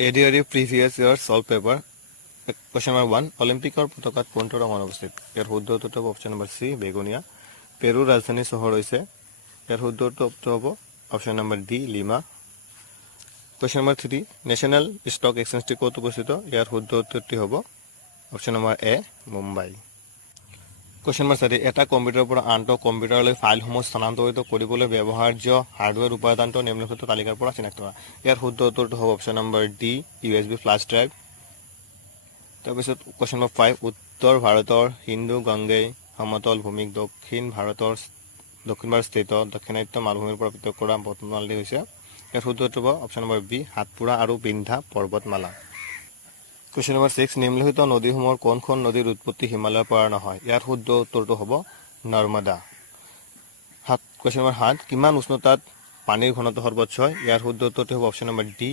ADRE previous year solved paper. Question number 1. অলিম্পিকৰ পতাকাত কোনটো ৰং অনুপস্থিত? ইয়াৰ শুদ্ধ উত্তৰটো হ'ব অপশ্যন নম্বৰ চি বেগুনীয়া। পেৰুৰ ৰাজধানী চহৰ হৈছে, ইয়াৰ শুদ্ধ উত্তৰটো হ'ব option number D Lima. Question number 3. National stock এক্সচেঞ্জটি ক'ত অৱস্থিত? ইয়াৰ শুদ্ধ উত্তৰটি হ'ব option number A Mumbai. Question number 4. এটা কম্পিউটাৰৰ পৰা আনটো কম্পিউটাৰলৈ ফাইলসমূহ স্থানান্তৰিত কৰিবলৈ ব্যৱহাৰ্য হাৰ্ডৱেৰ উপাদানটো নিম্নলিখিত তালিকাৰ পৰা চিনাক্ত কৰা। ইয়াৰ শুদ্ধ উত্তৰটো হ'ব option number D USB flash drive. তাৰপিছত কুৱেশ্যন নম্বৰ 5. উত্তৰ ভাৰতৰ হিন্দু গংগেই সমতল ভূমিক দক্ষিণ ভাৰতৰ স্থিত দক্ষিণাত্য মালভূমিৰ পৰা পৃথক কৰা পৰ্বতমালাটি হৈছে। ইয়াৰ শুদ্ধ উত্তৰ হ'ব অপশ্যন নম্বৰ বি সাতপুৰা আৰু বিন্ধ্যা পৰ্বতমালা। Question number 6. নিম্নলিখিত নদীসমূহৰ কোনখন নদীৰ উৎপত্তি হিমালয়ৰ পৰা নহয়? ইয়াৰ শুদ্ধ উত্তৰটো হ'ব নৰ্মদা। Question number 7. কিমান উষ্ণতাত পানীৰ ঘনত্ব সৰ্বোচ্চ হয়? ইয়াৰ শুদ্ধ উত্তৰটো হ'ব অপশ্যন নম্বৰ ডি